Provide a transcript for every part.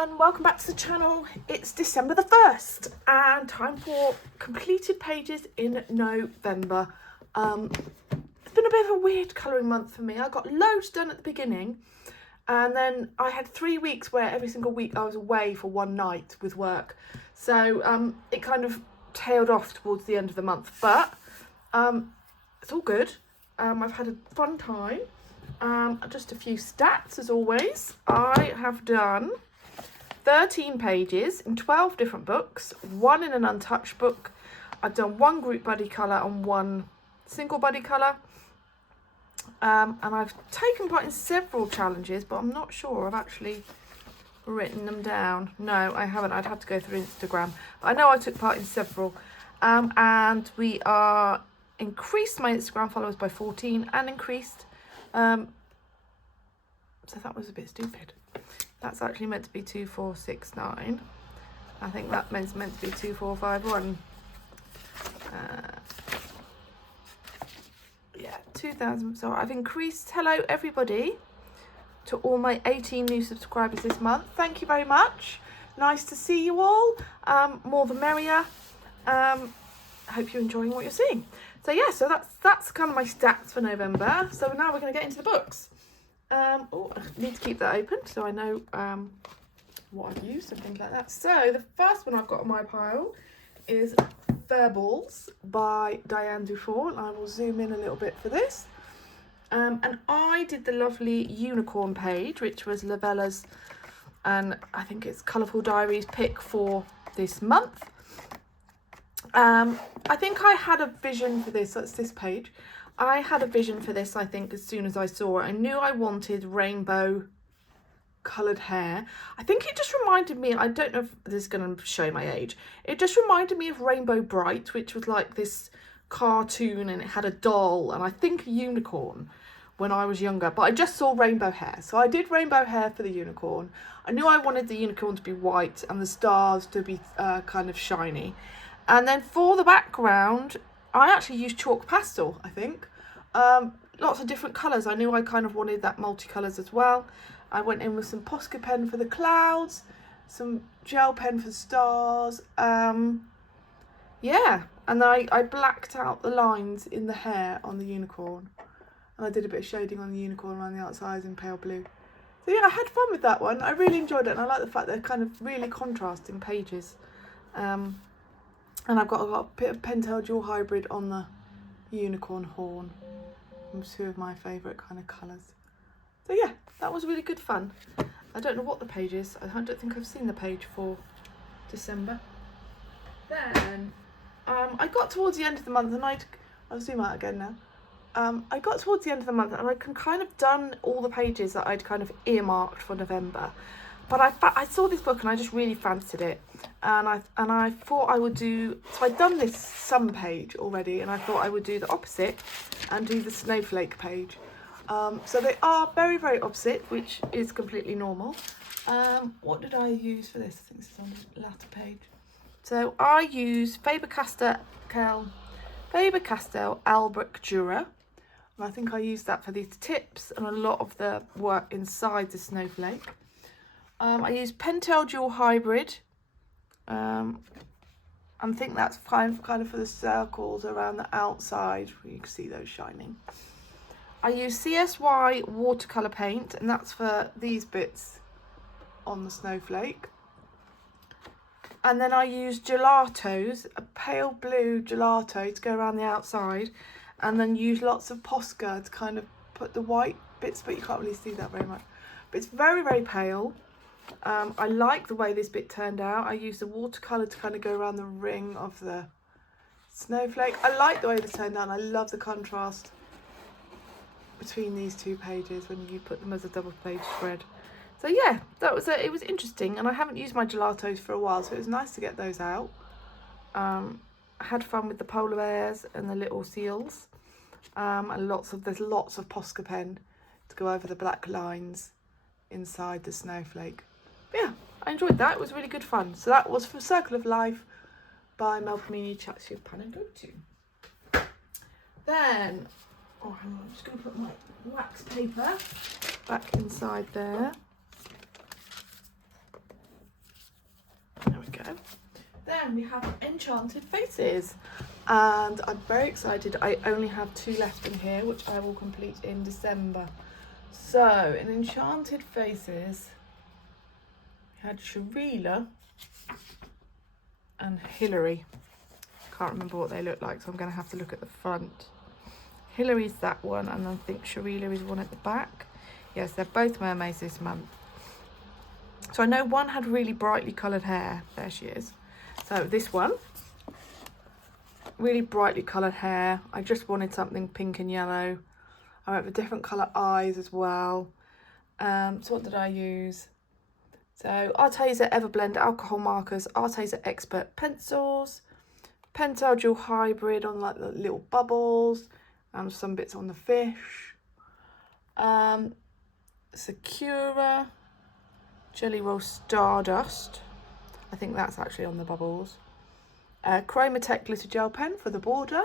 everyone, welcome back to the channel. It's December the 1st and time for completed pages in November. It's been a bit of a weird colouring month for me. I got loads done at the beginning and then I had 3 weeks where every single week I was away for one night with work. So it kind of tailed off towards the end of the month, but it's all good. I've had a fun time. Just a few stats as always. I have done 13 pages in 12 different books, one in an untouched book. I've done one group buddy colour and one single buddy colour. And I've taken part in several challenges, but I'm not sure I've actually written them down. No, I haven't. I'd have to go through Instagram. But I know I took part in several. And we are increased my Instagram followers by 14 and increased so that was a bit stupid. That's actually meant to be 2469. I think that meant to be 2451. Yeah, 2000. So I've increased. Hello everybody to all my 18 new subscribers this month. Thank you very much. Nice to see you all. More the merrier. I hope you're enjoying what you're seeing. So yeah, so that's kind of my stats for November. So now we're going to get into the books. Oh, I need to keep that open so I know what I've used and things like that. So the first one I've got on my pile is Furballs by Diane Dufort, and I will zoom in a little bit for this. And I did the lovely unicorn page, which was Lavella's, and I think it's Colourful Diaries pick for this month. I think I had a vision for this. That's this page. I had a vision for this, I think, as soon as I saw it. I knew I wanted rainbow coloured hair. I think it just reminded me, I don't know if this is going to show my age, it just reminded me of Rainbow Bright, which was like this cartoon and it had a doll and I think a unicorn when I was younger. But I just saw rainbow hair. So I did rainbow hair for the unicorn. I knew I wanted the unicorn to be white and the stars to be kind of shiny. And then for the background, I actually used chalk pastel, I think. Lots of different colours. I knew I kind of wanted that multicolours as well. I went in with some Posca pen for the clouds, some gel pen for stars. Yeah, and I blacked out the lines in the hair on the unicorn. And I did a bit of shading on the unicorn around the outside in pale blue. So yeah, I had fun with that one. I really enjoyed it and I like the fact they're kind of really contrasting pages. And I've got a bit of Pentel Dual Hybrid on the unicorn horn. Two of my favourite kind of colours. So yeah, that was really good fun. I don't know what the page is. I don't think I've seen the page for December. Then I got towards the end of the month and I'll zoom out again now. I got towards the end of the month and I can kind of done all the pages that I'd kind of earmarked for November. But I saw this book and I just really fancied it, and I thought I would do. So I'd done this sun page already, and I thought I would do the opposite and do the snowflake page. So they are very, very opposite, which is completely normal. What did I use for this? I think this is on the latter page. So I used Faber-Castell Albrecht Dürer, and I think I used that for these tips and a lot of the work inside the snowflake. I used Pentel Dual Hybrid. I think that's fine kind of for the circles around the outside where you can see those shining. I used CSY watercolour paint, and that's for these bits on the snowflake. And then I used gelatos, a pale blue gelato to go around the outside, and then use lots of Posca to kind of put the white bits, but you can't really see that very much. But it's very, very pale. I like the way this bit turned out. I used the watercolour to kind of go around the ring of the snowflake. I like the way this turned out. I love the contrast between these two pages when you put them as a double page spread. So yeah, it was interesting, and I haven't used my gelatos for a while, so it was nice to get those out. I had fun with the polar bears and the little seals, and there's lots of Posca pen to go over the black lines inside the snowflake. Yeah, I enjoyed that. It was really good fun. So that was for Circle of Life by Melpomene Chatfield Panagotu. Then, hang on, I'm just going to put my wax paper back inside there. Then we have Enchanted Faces, and I'm very excited. I only have 2 left in here, which I will complete in December. So in Enchanted Faces, we had Sharila and Hilary. Can't remember what they look like, so I'm going to have to look at the front. Hilary's that one, and I think Sharila is one at the back. Yes, they're both mermaids this month. So I know one had really brightly coloured hair. There she is. So this one, really brightly coloured hair. I just wanted something pink and yellow. I went for different colour eyes as well. So what did I use? So Arteza Everblend alcohol markers, Arteza Expert pencils, Pentel Dual Hybrid on like the little bubbles, and some bits on the fish. Sakura Jelly Roll Stardust. I think that's actually on the bubbles. Chromatech Glitter Gel Pen for the border.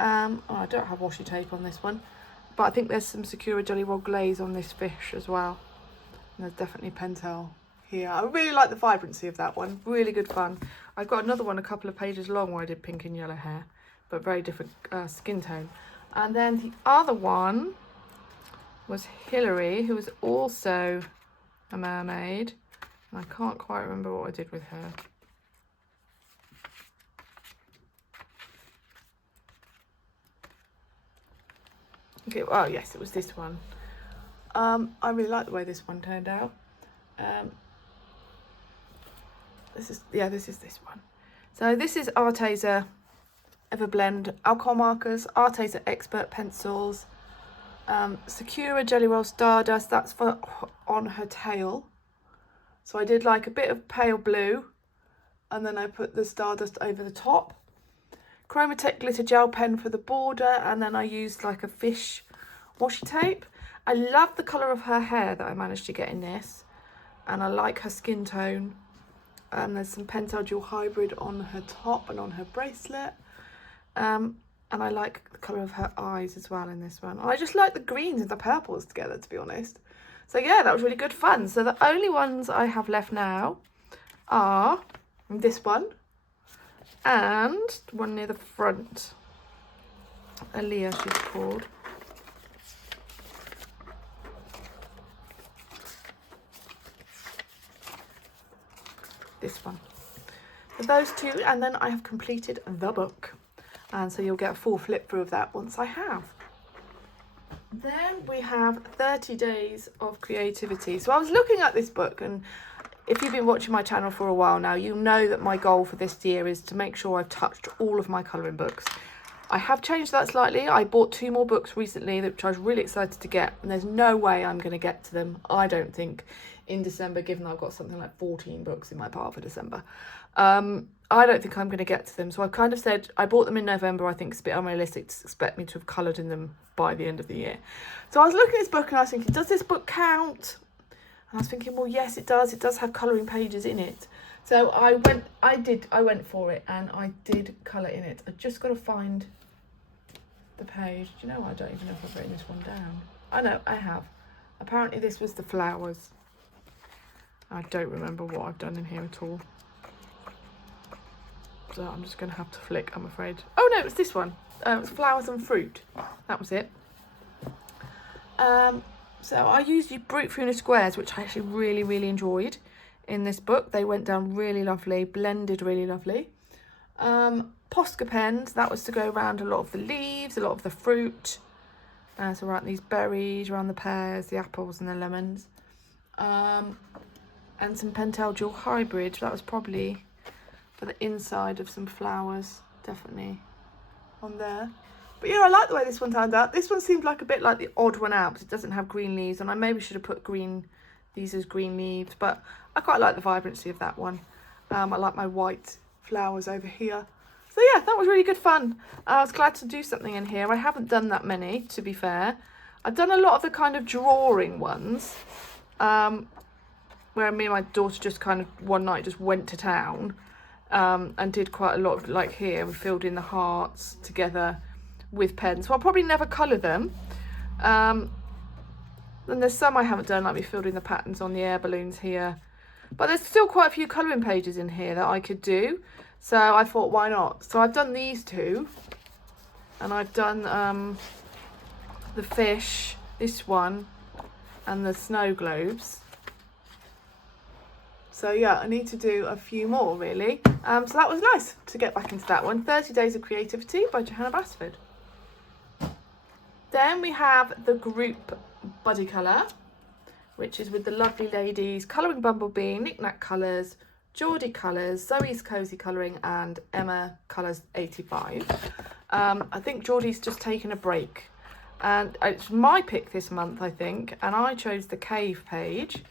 Oh, I don't have washi tape on this one, but I think there's some Sakura Jelly Roll Glaze on this fish as well. And there's definitely Pentel here. I really like the vibrancy of that one. Really good fun. I've got another one a couple of pages long where I did pink and yellow hair, but very different skin tone. And then the other one was Hilary, who was also a mermaid. And I can't quite remember what I did with her. Okay, oh yes, it was this one. I really like the way this one turned out. This is this one. So this is Arteza Everblend alcohol markers, Arteza Expert pencils, Sakura Jelly Roll Stardust, that's for on her tail. So I did like a bit of pale blue, and then I put the Stardust over the top. Chromatech Glitter Gel Pen for the border, and then I used like a fish washi tape. I love the colour of her hair that I managed to get in this, and I like her skin tone. There's some Pentel Dual Hybrid on her top and on her bracelet. And I like the colour of her eyes as well in this one. I just like the greens and the purples together, to be honest. So yeah, that was really good fun. So the only ones I have left now are this one and one near the front. Aaliyah, she's called. This one. So those two, and then I have completed the book. And so you'll get a full flip through of that once I have. Then we have 30 Days of Creativity. So I was looking at this book, and if you've been watching my channel for a while now, you know that my goal for this year is to make sure I've touched all of my colouring books. I have changed that slightly. I bought 2 more books recently, which I was really excited to get, and there's no way I'm going to get to them, I don't think, in December, given I've got something like 14 books in my pile for December. I don't think I'm going to get to them, so I've kind of said I bought them in November. I think it's a bit unrealistic to expect me to have coloured in them by the end of the year. So I was looking at this book and I was thinking, does this book count? And I was thinking, well, yes, it does. It does have colouring pages in it. So I went for it, and I did colour in it. I just got to find the page. Do you know what? I don't even know if I've written this one down. I know I have. Apparently this was the flowers. I don't remember what I've done in here at all. So I'm just going to have to flick, I'm afraid. Oh no, it was this one. It was flowers and fruit. That was it. So I used Brute Funa squares, which I actually really, really enjoyed in this book. They went down really lovely, blended really lovely. Posca pens, that was to go around a lot of the leaves, a lot of the fruit. So around these berries, around the pears, the apples and the lemons. And some Pentel Dual Hybrid, that was probably for the inside of some flowers, definitely on there. But yeah, I like the way this one turned out. This one seemed like a bit like the odd one out because it doesn't have green leaves, and I maybe should have put these as green leaves, but I quite like the vibrancy of that one. I like my white flowers over here. So yeah, that was really good fun. I was glad to do something in here. I haven't done that many, to be fair. I've done a lot of the kind of drawing ones, where me and my daughter just kind of one night just went to town, and did quite a lot of, like here, we filled in the hearts together with pens. So I'll probably never colour them. Then there's some I haven't done, like we filled in the patterns on the air balloons here. But there's still quite a few colouring pages in here that I could do. So I thought, why not? So I've done these two. And I've done the fish, this one, and the snow globes. So yeah, I need to do a few more really. So that was nice to get back into that one. 30 Days of Creativity by Johanna Basford. Then we have the group Buddy Colour, which is with the lovely ladies Colouring Bumblebee, Knick Knack Colours, Geordie Colours, Zoe's Cozy Colouring, and Emma Colours 85. I think Geordie's just taken a break. And it's my pick this month, I think. And I chose the Cave page.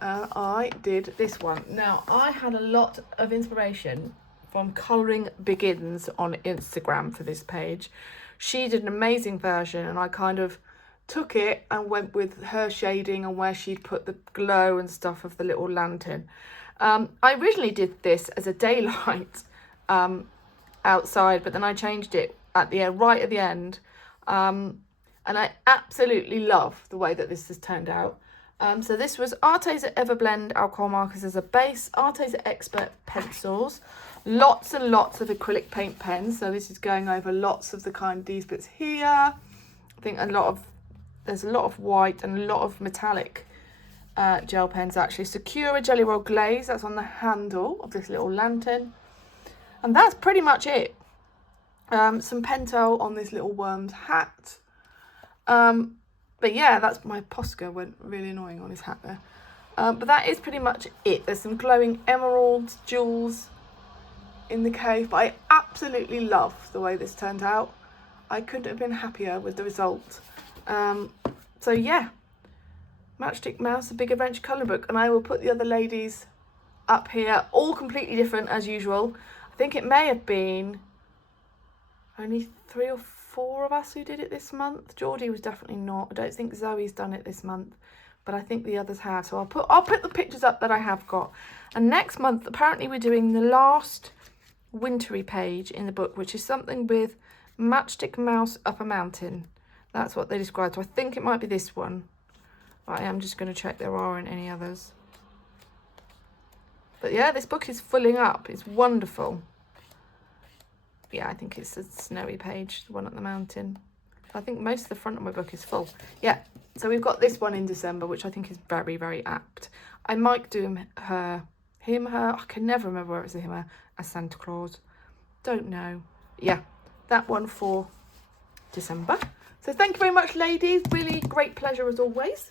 I did this one. Now, I had a lot of inspiration from Colouring Begins on Instagram for this page. She did an amazing version and I kind of took it and went with her shading and where she'd put the glow and stuff of the little lantern. I originally did this as a daylight outside, but then I changed it at the end, right at the end. And I absolutely love the way that this has turned out. So this was Arteza Everblend alcohol markers as a base, Arteza Expert pencils, lots and lots of acrylic paint pens. So this is going over lots of the kind, these bits here. I think there's a lot of white and a lot of metallic gel pens actually. Sakura Jelly Roll Glaze, that's on the handle of this little lantern. And that's pretty much it. Some Pentel on this little worm's hat. But yeah, that's my Posca went really annoying on his hat there. But that is pretty much it. There's some glowing emeralds, jewels in the cave. But I absolutely love the way this turned out. I couldn't have been happier with the result. So yeah, Matchstick Mouse, A Big Adventure Colour Book. And I will put the other ladies up here, all completely different as usual. I think it may have been only 3 or 4 of us who did it this month. Geordie was definitely not. I don't think Zoe's done it this month, but I think the others have. So I'll put the pictures up that I have got. And next month, apparently we're doing the last wintry page in the book, which is something with Matchstick Mouse Up a Mountain. That's what they described. So I think it might be this one. But I am just going to check there aren't any others. But yeah, this book is filling up. It's wonderful. Yeah, I think it's a snowy page, the one at the mountain. I think most of the front of my book is full. Yeah, so we've got this one in December, which I think is very, very apt. I might do him, her. I can never remember where it's a him, her, as Santa Claus. Don't know. Yeah, that one for December. So thank you very much, ladies. Really great pleasure as always.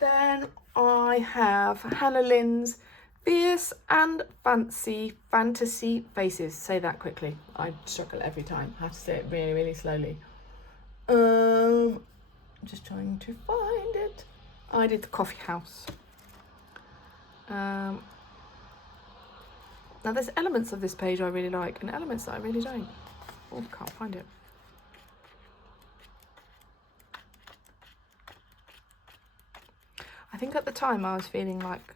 Then I have Hannah Lynn's Fierce and Fancy Fantasy Faces. Say that quickly. I struggle every time. I have to say it really, really slowly. I'm just trying to find it. I did the Coffee House. Now there's elements of this page I really like and elements that I really don't. Oh, can't find it. I think at the time I was feeling like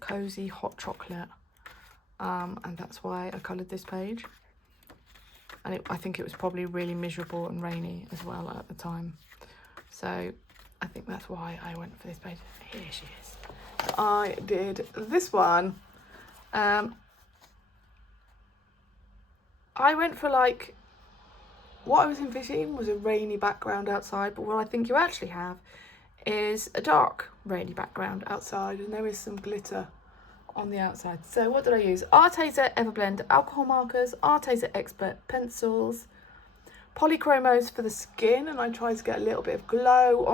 cozy hot chocolate, and that's why I coloured this page. And I think it was probably really miserable and rainy as well at the time. So I think that's why I went for this page. Here she is. I did this one. I went for like, what I was envisioning was a rainy background outside, but what I think you actually have is a dark rainy background outside, and there is some glitter on the outside. So what did I use? Arteza Everblend alcohol markers, Arteza Expert pencils, polychromos for the skin, and I tried to get a little bit of glow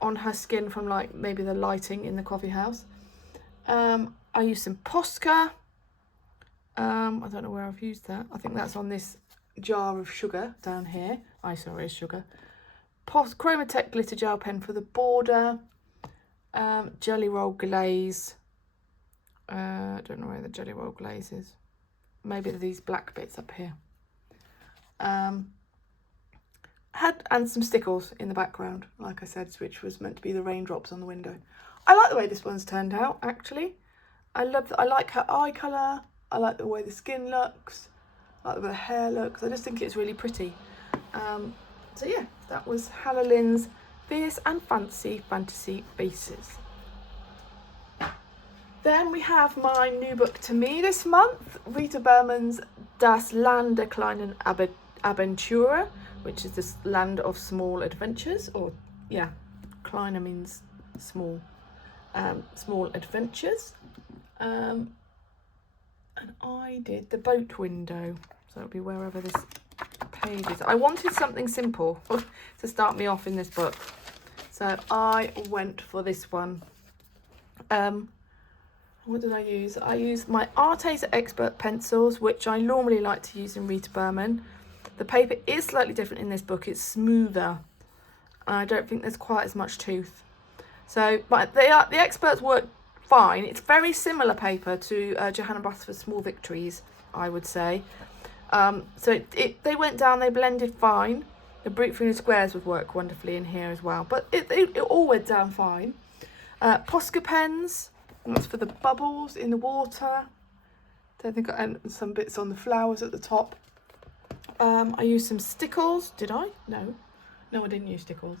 on her skin from like maybe the lighting in the coffee house. I used some Posca. I don't know where I've used that. I think that's on this jar of sugar down here. Sorry, sugar. Chromatech glitter gel pen for the border. Jelly Roll Glaze. I don't know where the Jelly Roll Glaze is. Maybe these black bits up here. And some stickles in the background, like I said, which was meant to be the raindrops on the window. I like the way this one's turned out, actually. I like her eye colour. I like the way the skin looks. I like the way the hair looks. I just think it's really pretty. So yeah, that was Hannah Lynn's Fierce and Fancy Fantasy Faces. Then we have my new book to me this month, Rita Berman's Das Land der kleinen Abenteurer, which is this land of small adventures, or yeah, kleiner means small, small adventures. And I did the boat window, so it'll be wherever this page is. I wanted something simple to start me off in this book, so I went for this one. What did I use? I used my Arteza Expert pencils, which I normally like to use in Rita Berman. The paper is slightly different in this book. It's smoother. I don't think there's quite as much tooth. So, but the experts work fine. It's very similar paper to Johanna Basford's Small Victories, I would say. So they went down, they blended fine. The Brute Funeral Squares would work wonderfully in here as well. But it all went down fine. Posca pens. That's for the bubbles in the water. Don't think and some bits on the flowers at the top. I used some stickles. Did I? No, I didn't use stickles.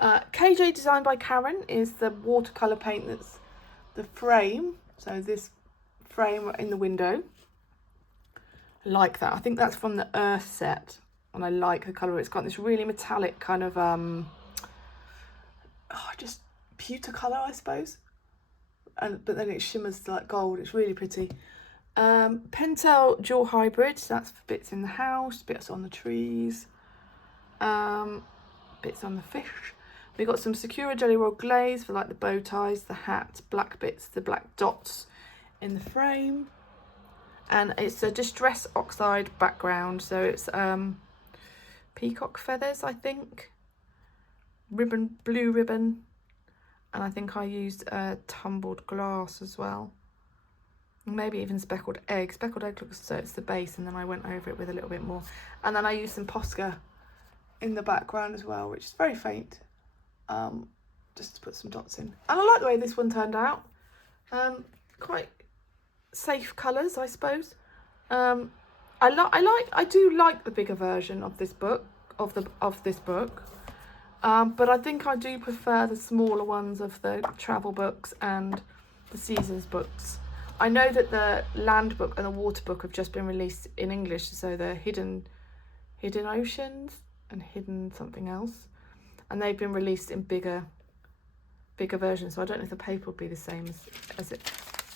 KJ Designed by Karen is the watercolour paint that's the frame. So this frame in the window. I like that. I think that's from the Earth set, and I like the colour. It's got this really metallic kind of just pewter colour, I suppose. But then it shimmers like gold. It's really pretty. Pentel Dual Hybrid, so that's for bits in the house, bits on the trees, bits on the fish. We got some Sakura Jelly Roll Glaze for like the bow ties, the hat, black bits, the black dots in the frame. And it's a Distress Oxide background, so it's peacock feathers, I think. Ribbon, blue ribbon. And I think I used tumbled glass as well. Maybe even speckled egg. Speckled egg looks, so it's the base, and then I went over it with a little bit more. And then I used some Posca in the background as well, which is very faint. Just to put some dots in. And I like the way this one turned out. Quite safe colours, I suppose. I do like the bigger version of this book, of this book. But I think I do prefer the smaller ones of the travel books and the seasons books. I know that the land book and the water book have just been released in English, so the Hidden Oceans and Hidden something else, and they've been released in bigger versions. So I don't know if the paper will be the same as it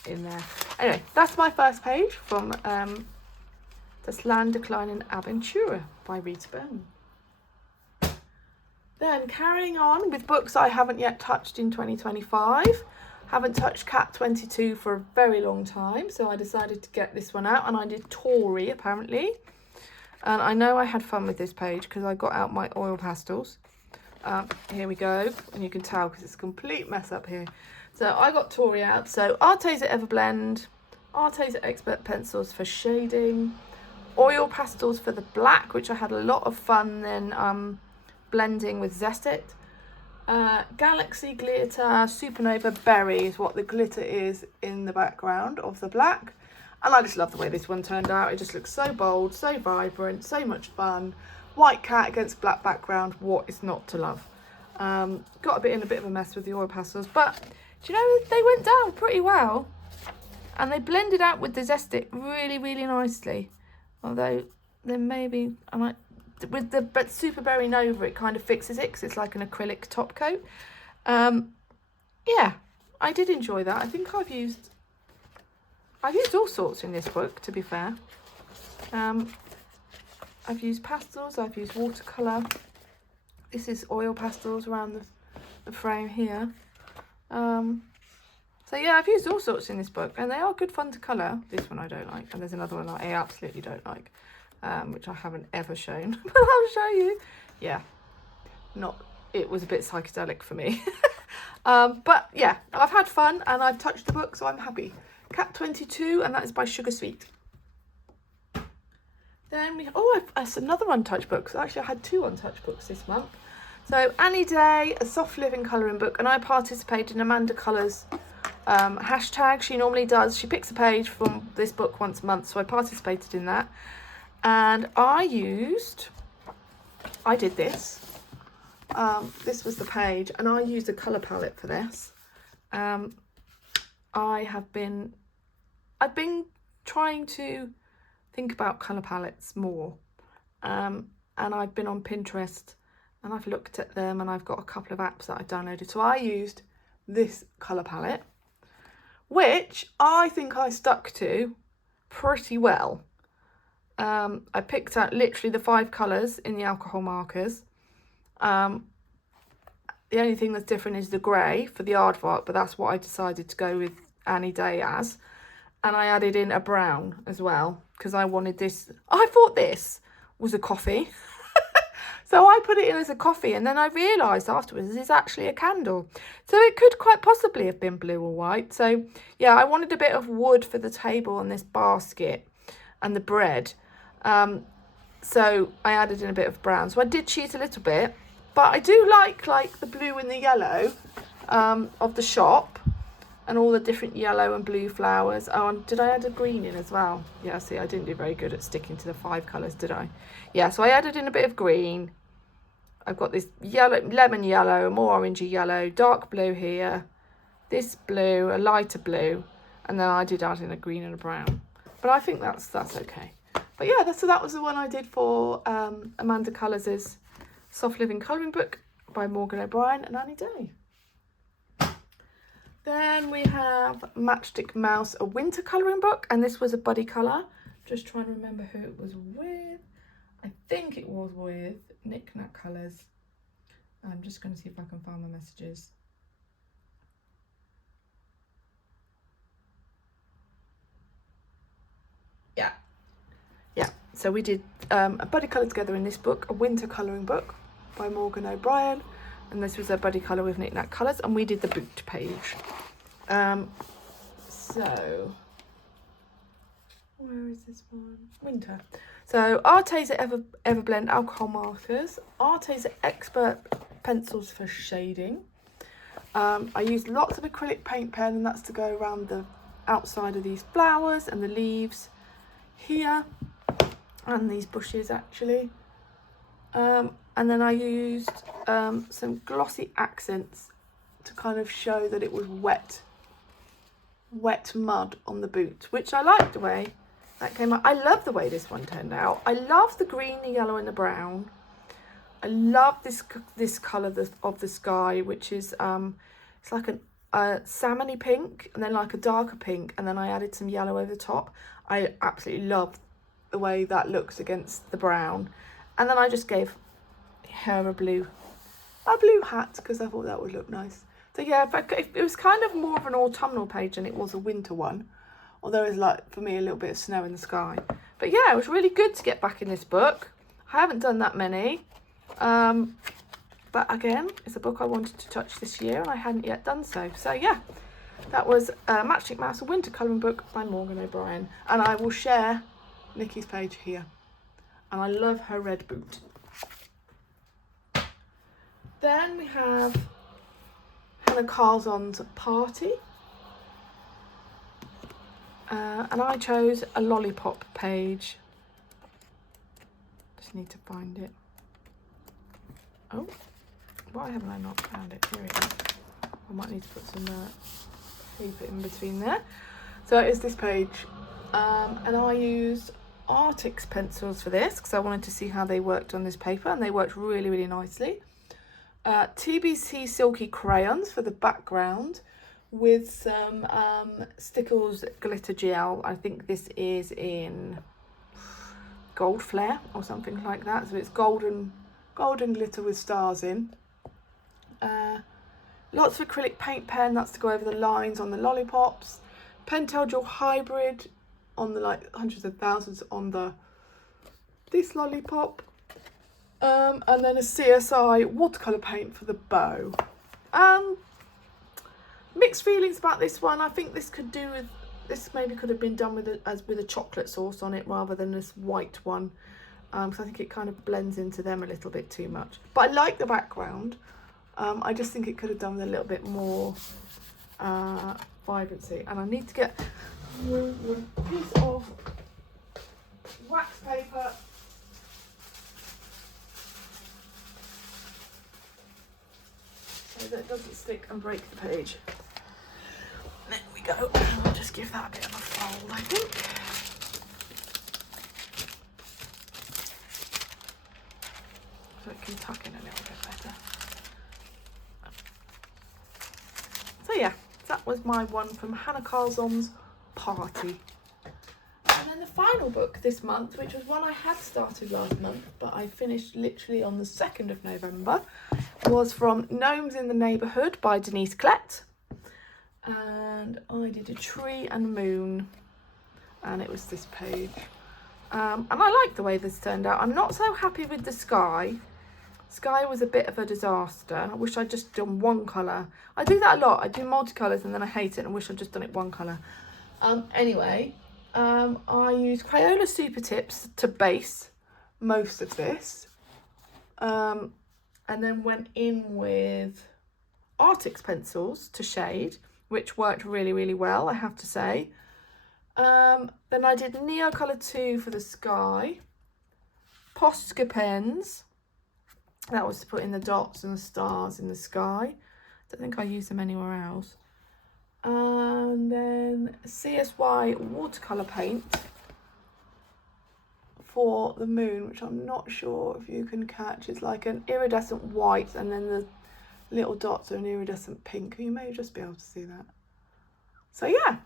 in there. Anyway, that's my first page from Das Land der kleinen Abenteurer by Rita Berman. Then carrying on with books I haven't yet touched in 2025. Haven't touched Cat 22 for a very long time, so I decided to get this one out, and I did Tori apparently. And I know I had fun with this page because I got out my oil pastels. Here we go, and you can tell because it's a complete mess up here. So I got Tori out. So Arteza Everblend, Arteza Expert pencils for shading, oil pastels for the black, which I had a lot of fun then blending with Zestit. Galaxy Glitter Supernova Berry is what the glitter is in the background of the black. And I just love the way this one turned out. It just looks so bold, so vibrant, so much fun. White cat against black background. What is not to love? Got a bit of a mess with the oil pastels, but do you know, they went down pretty well. And they blended out with the Zestit really, really nicely. Although there may be, with the Super Berry Nova, it kind of fixes it because it's like an acrylic top coat. Yeah, I did enjoy that. I think I've used all sorts in this book, to be fair. I've used pastels, I've used watercolour. This is oil pastels around the frame here. So yeah, I've used all sorts in this book, and they are good fun to colour. This one I don't like, and there's another one I absolutely don't like. Which I haven't ever shown, but I'll show you. Yeah, it was a bit psychedelic for me. But yeah, I've had fun and I've touched the book, so I'm happy. Cat 22, and that is by Sugar Sweet. Then that's another untouched book. So actually I had 2 untouched books this month. So Annie Day, a soft living colouring book, and I participated in Amanda Colours hashtag. She normally does, she picks a page from this book once a month, so I participated in that. And I did this. This was the page, and I used a colour palette for this. I've been trying to think about colour palettes more, and I've been on Pinterest and I've looked at them, and I've got a couple of apps that I downloaded. So I used this colour palette, which I think I stuck to pretty well. I picked out literally the 5 colours in the alcohol markers. The only thing that's different is the grey for the aardvark, but that's what I decided to go with Annie Day as. And I added in a brown as well, because I wanted this. I thought this was a coffee. So I put it in as a coffee, and then I realised afterwards it's actually a candle. So it could quite possibly have been blue or white. So yeah, I wanted a bit of wood for the table and this basket and the bread. So I added in a bit of brown. So I did cheat a little bit, but I do like the blue and the yellow of the shop, and all the different yellow and blue flowers. Oh, and did I add a green in as well? Yeah, see, I didn't do very good at sticking to the 5 colours, did I? Yeah, so I added in a bit of green. I've got this yellow, lemon yellow, more orangey yellow, dark blue here, this blue, a lighter blue, and then I did add in a green and a brown. But I think that's okay. But yeah, so that was the one I did for Amanda Colours' Soft Living Colouring Book by Morgan O'Brien and Annie Day. Then we have Matchstick Mouse, a winter colouring book, and this was a buddy colour. Just trying to remember who it was with. I think it was with Knick Knack Colours. I'm just going to see if I can find my messages. Yeah. So we did a buddy colour together in this book, a winter colouring book by Morgan O'Brien, and this was a buddy colour with Knick Knack Colours, and we did the boot page. So where is this one? Winter. So Arteza Everblend alcohol markers, Arteza Expert pencils for shading. I used lots of acrylic paint pen, and that's to go around the outside of these flowers and the leaves here, and these bushes actually. And then I used some glossy accents to kind of show that it was wet mud on the boot, which I liked the way that came out. I love the way this one turned out. I love the green, the yellow and the brown. I love this colour of the sky, which is it's like a salmony pink, and then like a darker pink, and then I added some yellow over the top. I absolutely love the way that looks against the brown. And then I just gave her a blue hat because I thought that would look nice. So yeah, it was kind of more of an autumnal page than it was a winter one, although it's like, for me, a little bit of snow in the sky. But yeah, it was really good to get back in this book. I haven't done that many, but again, it's a book I wanted to touch this year and I hadn't yet done so. So yeah, that was Matchstick Mouse, a winter colouring book by Morgan O'Brien, and I will share Nikki's page here. And I love her red boot. Then we have Hannah Carlson's Party. And I chose a lollipop page. Just need to find it. Oh, why haven't I not found it? Here it is. I might need to put some paper in between there. So it is this page. And I used Artix pencils for this because I wanted to see how they worked on this paper, and they worked really, really nicely. TBC Silky crayons for the background with some Stickles glitter gel. I think this is in Gold Flare or something like that. So it's golden glitter with stars in. Lots of acrylic paint pen, that's to go over the lines on the lollipops. Pentel Dual Hybrid on the like hundreds of thousands on this lollipop. And then a CSI watercolour paint for the bow. Mixed feelings about this one. I think this maybe could have been done with a chocolate sauce on it rather than this white one, because I think it kind of blends into them a little bit too much. But I like the background. I just think it could have done with a little bit more vibrancy. And I need to get a piece of wax paper. So that it doesn't stick and break the page. There we go. And I'll just give that a bit of a fold, I think. So it can tuck in a little bit better. So yeah, that was my one from Hannah Carlzon's Party. And then the final book this month, which was one I had started last month, but I finished literally on the 2nd of November, was from Gnomes in the Neighbourhood by Denise Klett. And I did a tree and moon, and it was this page. And I like the way this turned out. I'm not so happy with the sky. Sky was a bit of a disaster. I wish I'd just done one colour. I do that a lot. I do multicolours and then I hate it and wish I'd just done it one colour. Anyway, I used Crayola Super Tips to base most of this. And then went in with Artix pencils to shade, which worked really, really well, I have to say. Then I did Neocolor 2 for the sky. Posca pens. That was to put in the dots and the stars in the sky. Don't think I used them anywhere else. And then CSY watercolour paint for the moon, which I'm not sure if you can catch. It's like an iridescent white and then the little dots are an iridescent pink. You may just be able to see that. So yeah,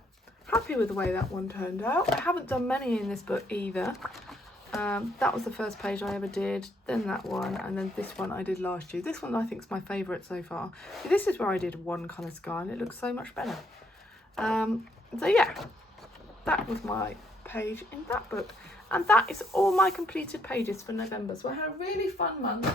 happy with the way that one turned out. I haven't done many in this book either. That was the first page I ever did, then that one, and then this one I did last year. This one I think is my favourite so far. This is where I did one colour sky and it looks so much better. So yeah, that was my page in that book. And that is all my completed pages for November. So I had a really fun month,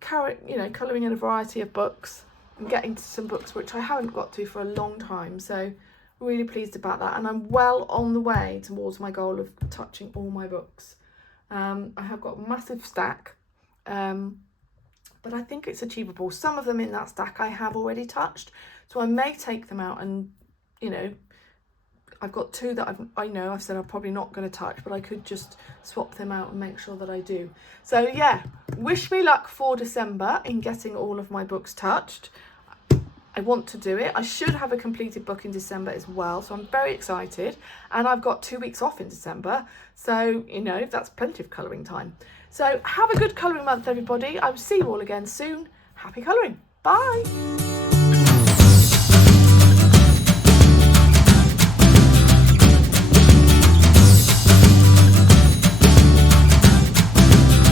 colouring in a variety of books and getting to some books which I haven't got to for a long time. So really pleased about that, and I'm well on the way towards my goal of touching all my books. I have got a massive stack, but I think it's achievable. Some of them in that stack I have already touched, so I may take them out and, I've got 2 that I've said I'm probably not going to touch, but I could just swap them out and make sure that I do. So yeah, wish me luck for December in getting all of my books touched. I want to do it. I should have a completed book in December as well, so I'm very excited. And I've got 2 weeks off in December, so, that's plenty of colouring time. So have a good colouring month, everybody. I will see you all again soon. Happy colouring. Bye.